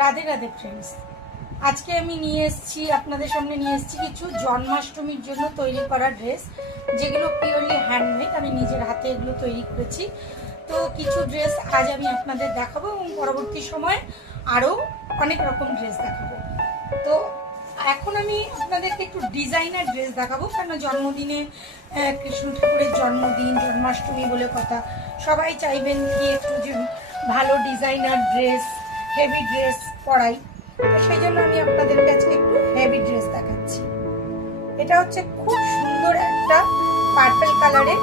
Radhe Radhe friends, আজকে আমি আপনাদের সামনে নিয়ে এসেছি কিছু জন্মাষ্টমীর জন্য তৈরি করা ড্রেস, যেগুলো পিওরলি হ্যান্ডমেড। আমি নিজের হাতে এগুলো তৈরি করেছি। তো কিছু ড্রেস আজ আমি আপনাদের দেখাবো এবং পরবর্তী সময় আরও অনেক রকম ড্রেস দেখাবো। তো এখন আমি আপনাদেরকে একটু ডিজাইনার ড্রেস দেখাবো, কেন জন্মদিনে কৃষ্ণ ঠাকুরের জন্মদিন, জন্মাষ্টমী বলে কথা, সবাই চাইবেন কি একটু ভালো ডিজাইনার ড্রেস, হেভি ড্রেস পরাই। তো সেই জন্য আমি আপনাদের কাছে একটু হেভি ড্রেস দেখাচ্ছি। এটা হচ্ছে খুব সুন্দর একটা পার্পল কালারের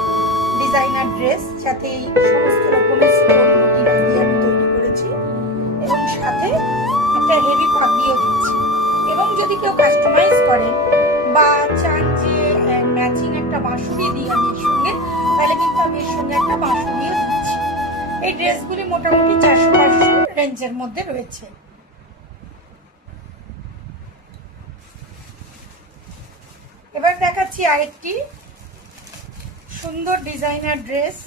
ডিজাইনার ড্রেস, যাতে এই সমস্ত রকমের স্টোন বুটি লাগিয়ে আমি তৈরি করেছি এবং সাথে একটা হেভি পাগড়িও দিচ্ছি। এবং যদি কেউ কাস্টমাইজ করেন বা চান যে ম্যাচিং একটা বাঁশুড়ি দিই আমি এর সঙ্গে, তাহলে কিন্তু আমি এর সঙ্গে একটা বাঁশুড়িও দিচ্ছি। এই ড্রেসগুলি মোটামুটি 400-500 রেঞ্জের মধ্যে রয়েছে। এবার দেখাচ্ছি আরেকটি সুন্দর ডিজাইনার ড্রেস,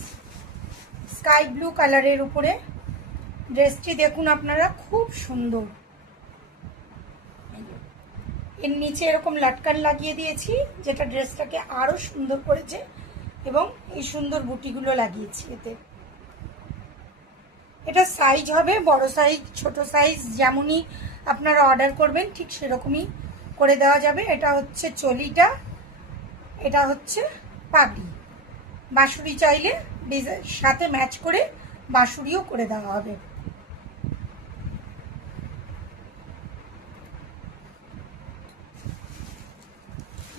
স্কাই ব্লু কালারের উপরে। ড্রেসটি দেখুন আপনারা, খুব সুন্দর। এর নিচে এরকম লাটকান লাগিয়ে দিয়েছি, যেটা ড্রেসটাকে আরো সুন্দর করেছে, এবং এই সুন্দর বুটিগুলো লাগিয়েছি এতে। এটা সাইজ হবে বড় সাইজ, ছোট সাইজ, যেমনই আপনারা অর্ডার করবেন ঠিক সেরকমই করে দেওয়া যাবে। এটা হচ্ছে চলিটা, এটা হচ্ছে পাগড়ি। বাঁশুড়ি চাইলে সাথে ম্যাচ করে বাঁশুড়িও করে দেওয়া হবে।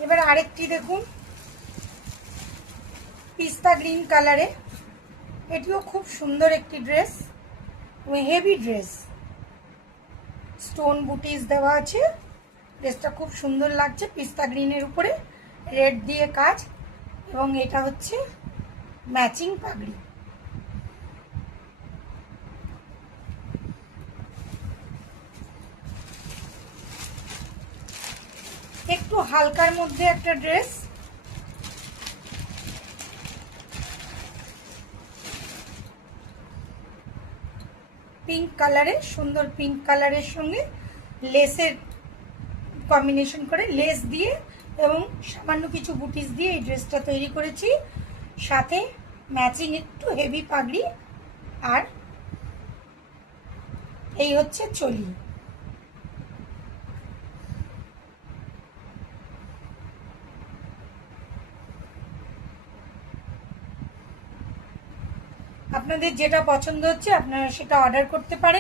এবার আরেকটি দেখুন, পিস্তা গ্রিন কালারে। এটিও খুব সুন্দর একটি dress, heavy dress, stone booties দেওয়া আছে। ড্রেসটা খুব সুন্দর লাগছে, পিস্তা গ্রিনের উপরে রেড দিয়ে কাজ, এবং এটা হচ্ছে ম্যাচিং পাগড়ি। একটু হালকার মধ্যে একটা ড্রেস, পিঙ্ক কালারে, সুন্দর পিঙ্ক কালারের সঙ্গে লেসের কম্বিনেশন করে, লেস দিয়ে এবং সামান্য কিছু বুটিস দিয়ে এই ড্রেসটা তৈরি করেছি। সাথে ম্যাচিং একটু হেভি পাগড়ি, আর এই হচ্ছে চলি। আপনাদের যেটা পছন্দ হচ্ছে আপনারা সেটা অর্ডার করতে পারেন।